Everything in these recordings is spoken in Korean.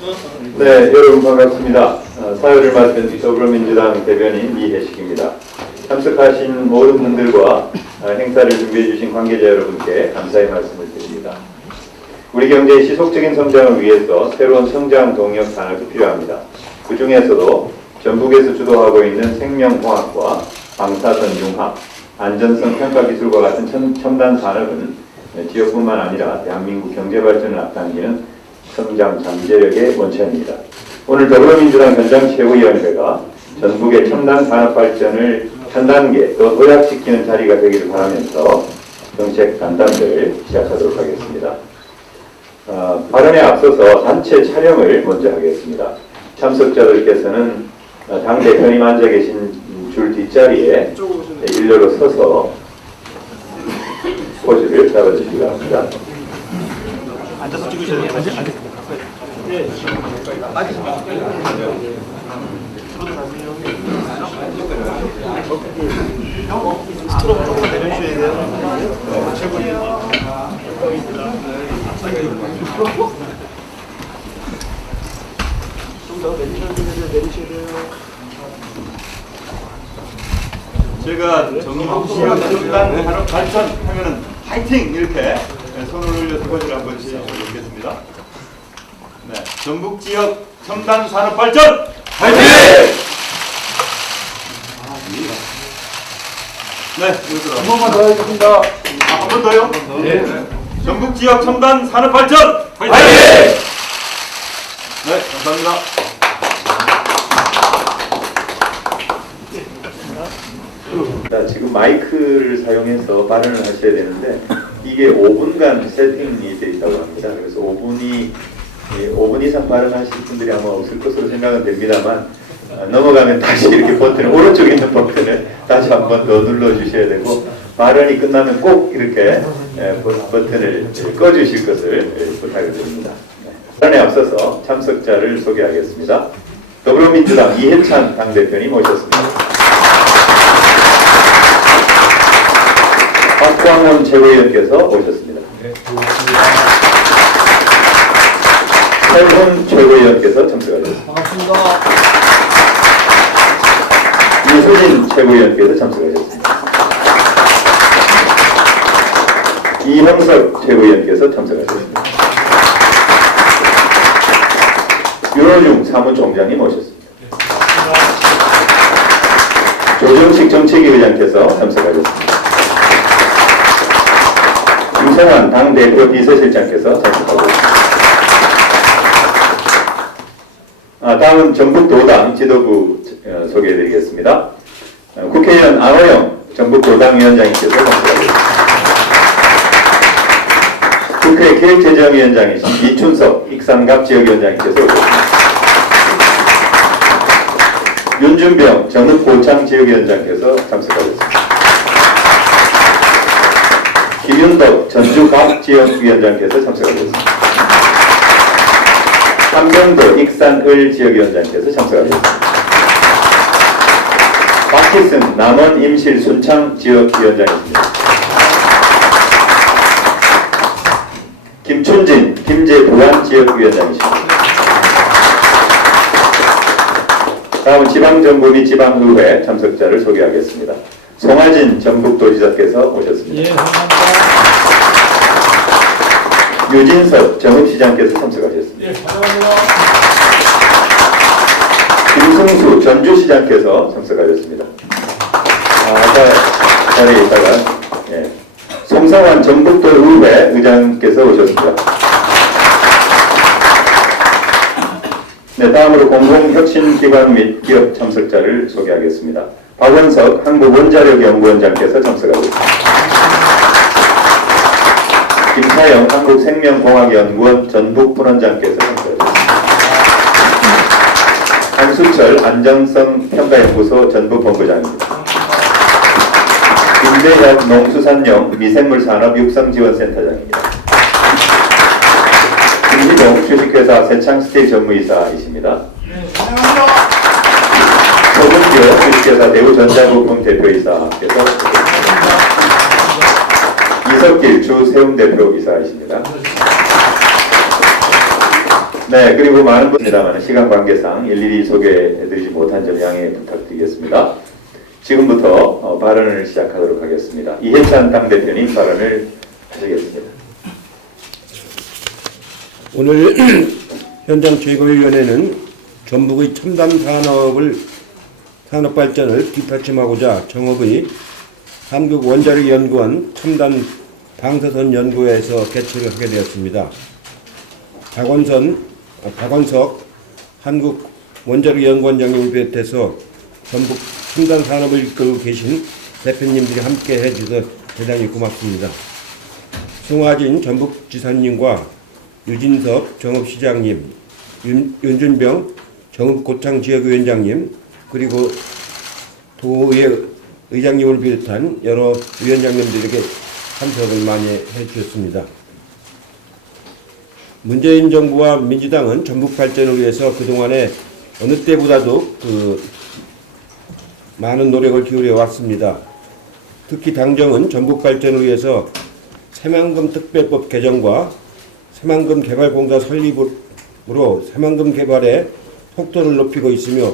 네, 여러분 반갑습니다. 사회를 맡은 더불어민주당 대변인 이혜식입니다. 참석하신 모든 분들과 행사를 준비해 주신 관계자 여러분께 감사의 말씀을 드립니다. 우리 경제의 지속적인 성장을 위해서 새로운 성장 동력 산업이 필요합니다. 그 중에서도 전북에서 주도하고 있는 생명공학과 방사선 융합, 안전성 평가 기술과 같은 첨단 산업은 지역뿐만 아니라 대한민국 경제 발전을 앞당기는 성장 잠재력의 원천입니다. 오늘 더불어민주당 현장 최고위원회가 전북의 첨단 산업 발전을 한 단계 더 도약시키는 자리가 되기를 바라면서 정책 간담회를 시작하도록 하겠습니다. 발언에 앞서서 단체 촬영을 먼저 하겠습니다. 참석자들께서는 당 대표님 앉아 계신 줄 뒷자리에 일렬로 서서 포즈를 잡아주시기 바랍니다. 앉아서 찍으셔야 돼요. 네. 스트로크 조금만 내려주셔야 돼요. 최고예요. 좀 더 내리셔야 돼요. 제가 정부지역 첨단 산업 발전 하면은 파이팅 이렇게 손을 올려서 포즈를 한 번씩 해보겠습니다. 네, 전북 지역 첨단 산업 발전 파이팅! 네, 한 번만 더 하겠습니다. 한 번 더요? 네. 전북 지역 첨단 산업 발전 파이팅! 네, 감사합니다. 지금 마이크를 사용해서 발언을 하셔야 되는데 이게 5분간 세팅이 되어 있다고 합니다. 그래서 5분 이상 발언하실 분들이 아마 없을 것으로 생각은 됩니다만 넘어가면 다시 이렇게 버튼을 오른쪽에 있는 버튼을 다시 한 번 더 눌러주셔야 되고 발언이 끝나면 꼭 이렇게 버튼을 꺼주실 것을 부탁을 드립니다. 발언에 앞서서 참석자를 소개하겠습니다. 더불어민주당 이해찬 당대표님 모셨습니다. 박광원 최고위원께서 오셨습니다. 설훈 최고위원께서 참석하셨습니다. 반갑습니다. 이수진 최고위원께서 참석하셨습니다. 이형석 최고위원께서 참석하셨습니다. 윤호중 사무총장님 오셨습니다. 조정식 정책위 의장께서 참석하셨습니다. 김성환 당대표 비서실장께서 참석하고 있습니다. 다음은 전북도당 지도부 소개해드리겠습니다. 국회의원 안호영 전북도당위원장님께서 참석하고 있습니다. 국회 기획재정위원장이신 이춘석 익산갑 지역위원장님께서 오셨습니다. 윤준병 전북고창 지역위원장께서 참석하셨습니다. 김윤덕 전주갑 지역위원장께서 참석하셨습니다. 한병도 익산을 지역위원장께서 참석하셨습니다. 박희승 남원 임실 순창 지역위원장입니다. 김춘진 김제 부안 지역위원장이십니다. 다음은 지방정부 및 지방의회 참석자를 소개하겠습니다. 송하진 전북도지사께서 오셨습니다. 예, 감사합니다. 유진석 정읍시장께서 참석하셨습니다. 예, 감사합니다. 김승수 전주시장께서 참석하셨습니다. 아까 자리에 있다가 송상환 전북도의회 의장께서 오셨습니다. 네, 다음으로 공공혁신기관 및 기업 참석자를 소개하겠습니다. 박원석 한국원자력연구원장께서 참석하셨습니다. 김사영 한국생명공학연구원 전북분원장께서 참석하셨습니다. 한수철 안정성평가연구소 전북본부장입니다. 김대혁 농수산용 미생물산업육성지원센터장입니다. 김희봉 주식회사 세창스틸 전무이사이십니다. 서문교 주식회사 대우전자부품 대표이사께서 이석길 주세움대표이사이십니다. 네, 그리고 많은 분이라면 시간 관계상 일일이 소개해드리지 못한 점 양해 부탁드리겠습니다. 지금부터 발언을 시작하도록 하겠습니다. 이해찬 당대표님 발언을 하시겠습니다. 오늘 현장 최고위원회는 전북의 첨단 산업 발전을 뒷받침하고자 정읍의 한국원자력연구원 첨단 방사선 연구회에서 개최를 하게 되었습니다. 박원석 한국원자력연구원장님을 비롯해서 전북 첨단 산업을 이끌고 계신 대표님들이 함께 해주셔서 대단히 고맙습니다. 송하진 전북지사님과 유진섭 정읍시장님, 윤준병 정읍고창지역위원장님, 그리고 도의회 의장님을 비롯한 여러 위원장님들에게 참석을 많이 해주셨습니다. 문재인 정부와 민주당은 전북 발전을 위해서 그동안에 어느 때보다도 많은 노력을 기울여 왔습니다. 특히 당정은 전북 발전을 위해서 새만금 특별법 개정과 새만금 개발공사 설립으로 새만금 개발의 속도를 높이고 있으며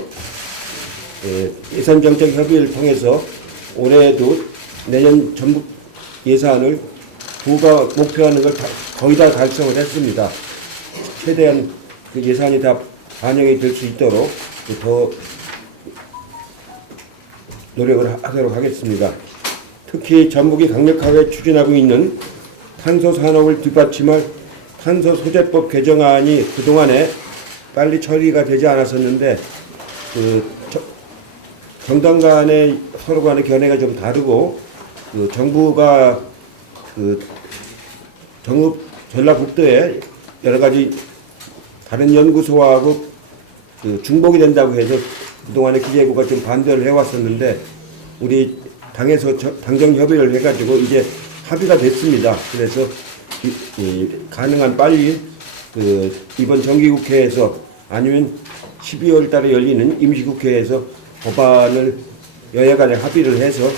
예산정책 협의를 통해서 올해에도 내년 전북 예산을 부가 목표하는 걸 거의 다 달성을 했습니다. 최대한 그 예산이 다 반영이 될 수 있도록 더 노력을 하도록 하겠습니다. 특히 전북이 강력하게 추진하고 있는 탄소 산업을 뒷받침할 탄소 소재법 개정안이 그동안에 빨리 처리가 되지 않았었는데 정당 간의 서로 간의 견해가 좀 다르고 정부가 정읍 전라북도에 여러 가지 다른 연구소하고 중복이 된다고 해서 그동안에 기재부가 좀 반대를 해왔었는데 우리 당에서 당정 협의를 해가지고 이제 합의가 됐습니다. 그래서 가능한 빨리 이번 정기국회에서 아니면 12월 달에 열리는 임시국회에서 법안을 여야 간에 합의를 해서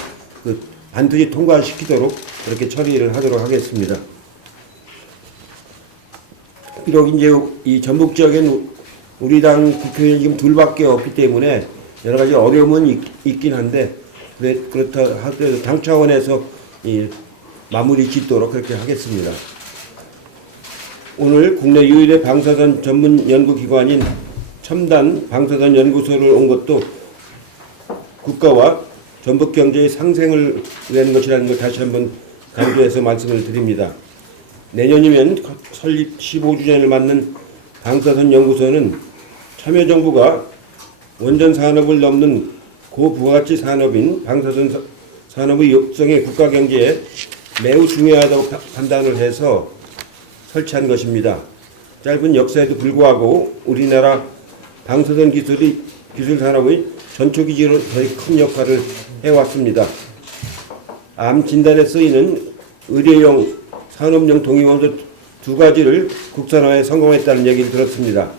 반드시 통과시키도록 그렇게 처리를 하도록 하겠습니다. 비록 이제 이 전북 지역엔 우리 당 국회의원이 지금 둘밖에 없기 때문에 여러 가지 어려움은 있긴 한데 그렇다 하더라도 당 차원에서 마무리 짓도록 그렇게 하겠습니다. 오늘 국내 유일의 방사선 전문 연구기관인 첨단 방사선 연구소를 온 것도 국가와 전북 경제의 상생을 위한 것이라는 걸 다시 한번 강조해서 말씀을 드립니다. 내년이면 설립 15주년을 맞는 방사선 연구소는 참여정부가 원전 산업을 넘는 고부가가치 산업인 방사선 산업의 육성의 국가 경제에 매우 중요하다고 판단을 해서 설치한 것입니다. 짧은 역사에도 불구하고 우리나라 방사선 기술 산업의 전초기지로 거의 큰 역할을 해왔습니다. 암 진단에 쓰이는 의료용, 산업용 동위원소 두 가지를 국산화에 성공했다는 얘기를 들었습니다.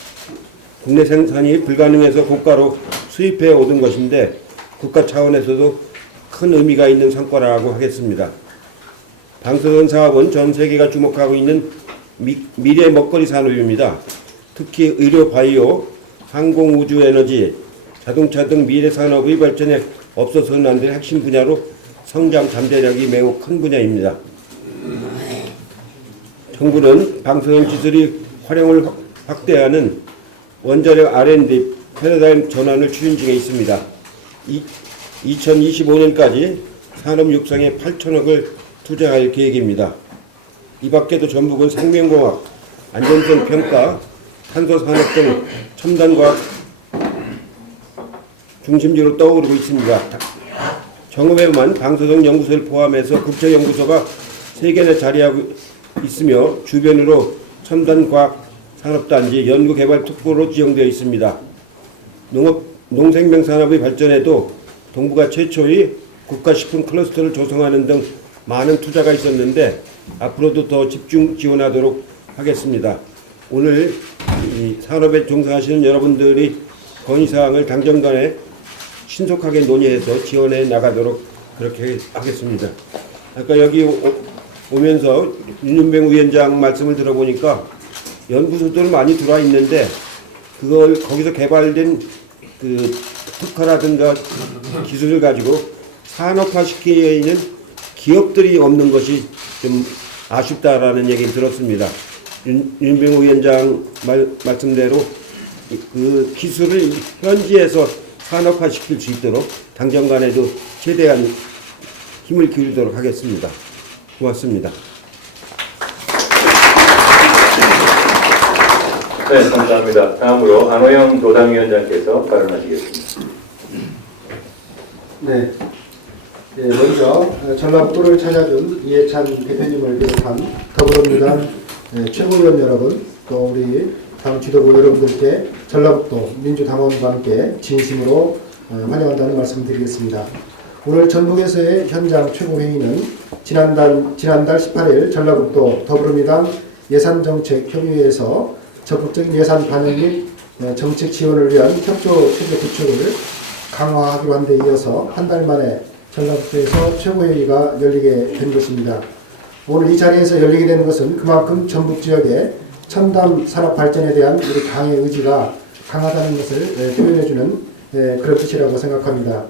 국내 생산이 불가능해서 고가로 수입해 오던 것인데 국가 차원에서도 큰 의미가 있는 성과라고 하겠습니다. 방사선 사업은 전 세계가 주목하고 있는 미래 먹거리 산업입니다. 특히 의료 바이오, 항공 우주 에너지, 자동차 등 미래 산업의 발전에 없어서는 안 될 핵심 분야로 성장 잠재력이 매우 큰 분야입니다. 정부는 방사선 기술의 활용을 확대하는 원자력 R&D 패러다임 전환을 추진 중에 있습니다. 2025년까지 산업 육성에 8천억을 투자할 계획입니다. 이 밖에도 전북은 생명공학, 안전성 평가, 탄소산업 등 첨단과학 중심지로 떠오르고 있습니다. 정읍에만 방사선 연구소를 포함해서 국제연구소가 3개나 자리하고 있으며 주변으로 첨단과학 산업단지 연구개발 특구로 지정되어 있습니다. 농생명 산업의 발전에도 동부가 최초의 국가식품 클러스터를 조성하는 등 많은 투자가 있었는데 앞으로도 더 집중 지원하도록 하겠습니다. 오늘 이 산업에 종사하시는 여러분들이 건의사항을 당정 간에 신속하게 논의해서 지원해 나가도록 그렇게 하겠습니다. 아까 여기 오면서 윤준병 위원장 말씀을 들어보니까 연구소들 많이 들어와 있는데 그걸 거기서 개발된 그 특허라든가 기술을 가지고 산업화시키는 기업들이 없는 것이 좀 아쉽다라는 얘기를 들었습니다. 윤병호 위원장 말씀대로 그 기술을 현지에서 산업화시킬 수 있도록 당정간에도 최대한 힘을 기울이도록 하겠습니다. 고맙습니다. 네, 감사합니다. 다음으로 안호영 도당위원장께서 발언하시겠습니다. 네. 네, 먼저 전라북도를 찾아준 이해찬 대표님을 비롯한 더불어민주당 최고위원 여러분, 또 우리 당 지도부 여러분들께 전라북도 민주당원과 함께 진심으로 환영한다는 말씀 드리겠습니다. 오늘 전북에서의 현장 최고회의는 지난달 18일 전라북도 더불어민주당 예산정책협의회에서 적극적인 예산 반영 및 정책 지원을 위한 협조 체계 구축을 강화하기로 한 데 이어서 한 달 만에 전라북도에서 최고회의가 열리게 된 것입니다. 오늘 이 자리에서 열리게 된 것은 그만큼 전북 지역의 첨단 산업 발전에 대한 우리 당의 의지가 강하다는 것을 표현해주는 그런 뜻이라고 생각합니다.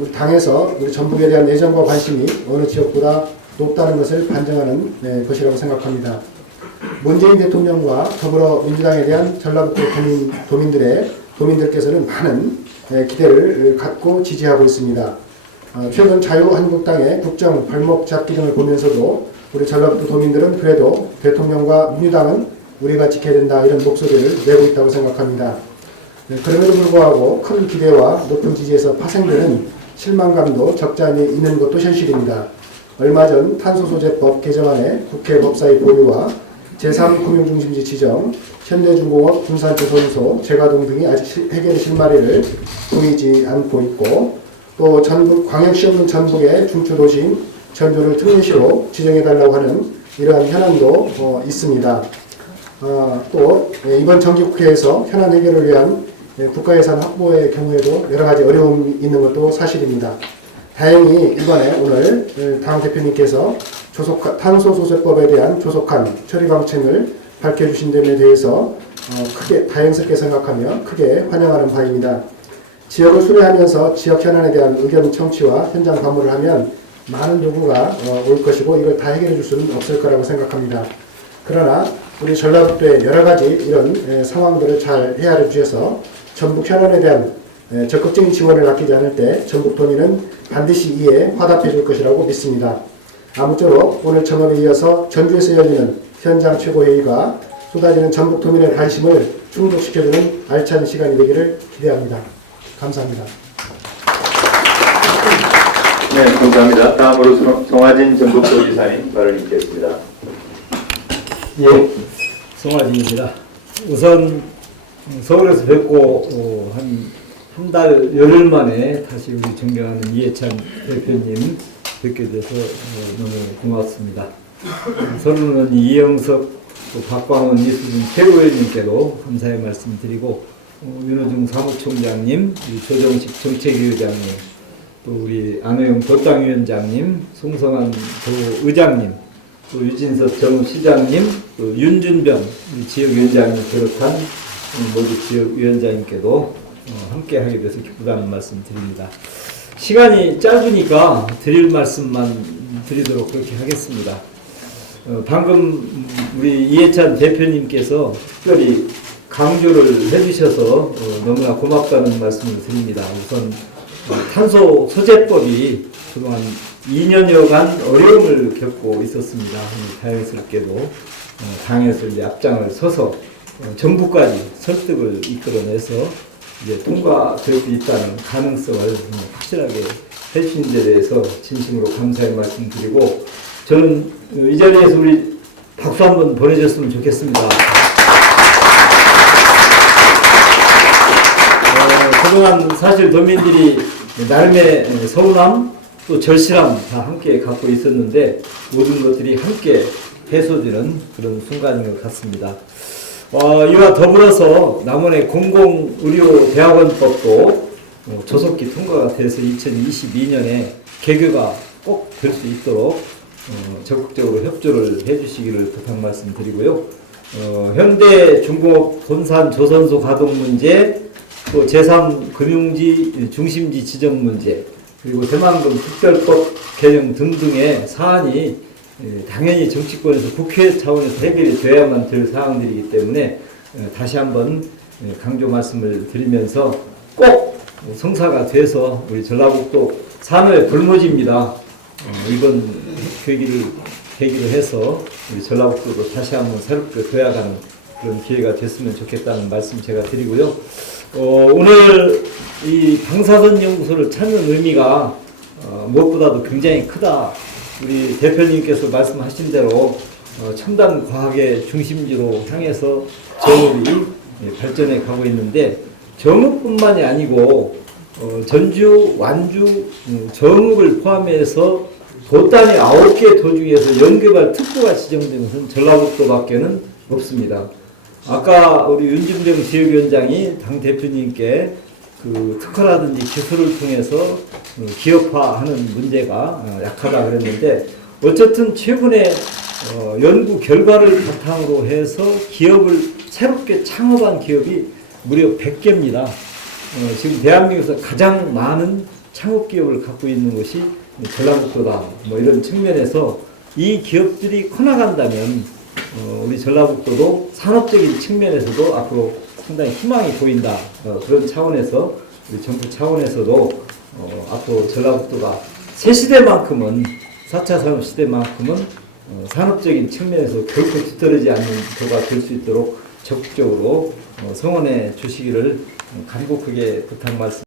우리 당에서 우리 전북에 대한 애정과 관심이 어느 지역보다 높다는 것을 반증하는 것이라고 생각합니다. 문재인 대통령과 더불어민주당에 대한 전라북도 도민들께서는 많은 기대를 갖고 지지하고 있습니다. 최근 자유한국당의 국정 발목 잡기 등을 보면서도 우리 전라북도 도민들은 그래도 대통령과 민주당은 우리가 지켜야 된다 이런 목소리를 내고 있다고 생각합니다. 그럼에도 불구하고 큰 기대와 높은 지지에서 파생되는 실망감도 적지 않이 있는 것도 현실입니다. 얼마 전 탄소소재법 개정안의 국회 법사위 보류와 제3금융중심지 지정, 현대중공업 군산조선소 재가동 등이 아직 해결의 실마리를 보이지 않고 있고, 또 전북 광역시없는 전북의 중추도시인 전주를 특례시로 지정해달라고 하는 이러한 현안도 있습니다. 또 이번 정기국회에서 현안 해결을 위한 국가예산 확보의 경우에도 여러 가지 어려움이 있는 것도 사실입니다. 다행히 이번에 오늘 당 대표님께서 탄소소재법에 대한 조속한 처리 방침을 밝혀주신 점에 대해서 크게 다행스럽게 생각하며 크게 환영하는 바입니다. 지역을 수뢰하면서 지역 현안에 대한 의견 청취와 현장 방문을 하면 많은 요구가 올 것이고 이걸 다 해결해 줄 수는 없을 거라고 생각합니다. 그러나 우리 전라북도의 여러 가지 이런 상황들을 잘 헤아려 주셔서 전북 현안에 대한 적극적인 지원을 아끼지 않을 때 전북도민은 반드시 이에 화답해 줄 것이라고 믿습니다. 아무쪼록 오늘 청원에 이어서 전주에서 열리는 현장 최고회의가 쏟아지는 전북도민의 관심을 충족시켜주는 알찬 시간이 되기를 기대합니다. 감사합니다. 네, 감사합니다. 다음으로 송하진 전북도지사님 발언 있겠습니다. 예, 송하진입니다. 우선 서울에서 뵙고 한 달 열흘 만에 다시 우리 존경하는 이해찬 대표님 뵙게 돼서 너무 고맙습니다. 서울은 이영석, 또 박광원, 이수진 최고위원님께도 감사의 말씀드리고 윤호중 사무총장님, 조정식 정책위원장님, 또 우리 안호영 도당위원장님, 송성한 도의장님, 또 유진석 정시장님, 또 윤준변 지역위원장님 비롯한 모두 지역위원장님께도 함께하게 돼서 기쁘다는 말씀 드립니다. 시간이 짧으니까 드릴 말씀만 드리도록 그렇게 하겠습니다. 방금 우리 이해찬 대표님께서 특별히 강조를 해주셔서 너무나 고맙다는 말씀을 드립니다. 우선 탄소 소재법이 그동안 2년여간 어려움을 겪고 있었습니다. 다행스럽게도 당에서 이제 앞장을 서서 정부까지 설득을 이끌어내서 이제 통과될 수 있다는 가능성을 확실하게 해주신 데 대해서 진심으로 감사의 말씀드리고, 저는 이 자리에서 우리 박수 한번 보내줬으면 좋겠습니다. 그동안 사실 도민들이 나름의 서운함 또 절실함 다 함께 갖고 있었는데 모든 것들이 함께 해소되는 그런 순간인 것 같습니다. 이와 더불어서 남원의 공공의료대학원법도 조속히 통과가 돼서 2022년에 개교가 꼭 될 수 있도록 적극적으로 협조를 해주시기를 부탁 말씀드리고요. 현대 중공업 본산 조선소 가동 문제, 또 제3금융지 중심지 지정 문제, 그리고 대만금 특별법 개정 등등의 사안이 당연히 정치권에서 국회 차원에서 해결이 돼야만 될 사항들이기 때문에 다시 한번 강조 말씀을 드리면서 꼭 성사가 돼서 우리 전라북도 산업의 불모지입니다. 이번 계기를 해서 우리 전라북도도 다시 한번 새롭게 되어가는 그런 기회가 됐으면 좋겠다는 말씀 제가 드리고요. 오늘 이 방사선 연구소를 찾는 의미가 무엇보다도 굉장히 크다. 우리 대표님께서 말씀하신 대로 첨단 과학의 중심지로 향해서 정읍이 발전해 가고 있는데 정읍뿐만이 아니고 전주, 완주, 정읍을 포함해서 도단위 9개 도 중에서 연개발 특구가 지정된 것은 전라북도밖에는 없습니다. 아까 우리 윤준병 지역위원장이 당 대표님께 그 특허라든지 기술을 통해서 기업화하는 문제가 약하다 그랬는데 어쨌든 최근에 연구 결과를 바탕으로 해서 기업을 새롭게 창업한 기업이 무려 100개입니다. 지금 대한민국에서 가장 많은 창업 기업을 갖고 있는 곳이 전라북도다. 뭐 이런 측면에서 이 기업들이 커나간다면 우리 전라북도도 산업적인 측면에서도 앞으로 상당히 희망이 보인다. 그런 차원에서 우리 정부 차원에서도 앞으로 전라북도가 새 시대만큼은 4차 산업 시대만큼은 산업적인 측면에서 결코 뒤떨어지지 않는 도가 될 수 있도록 적극적으로 성원해 주시기를 간곡하게 부탁 말씀.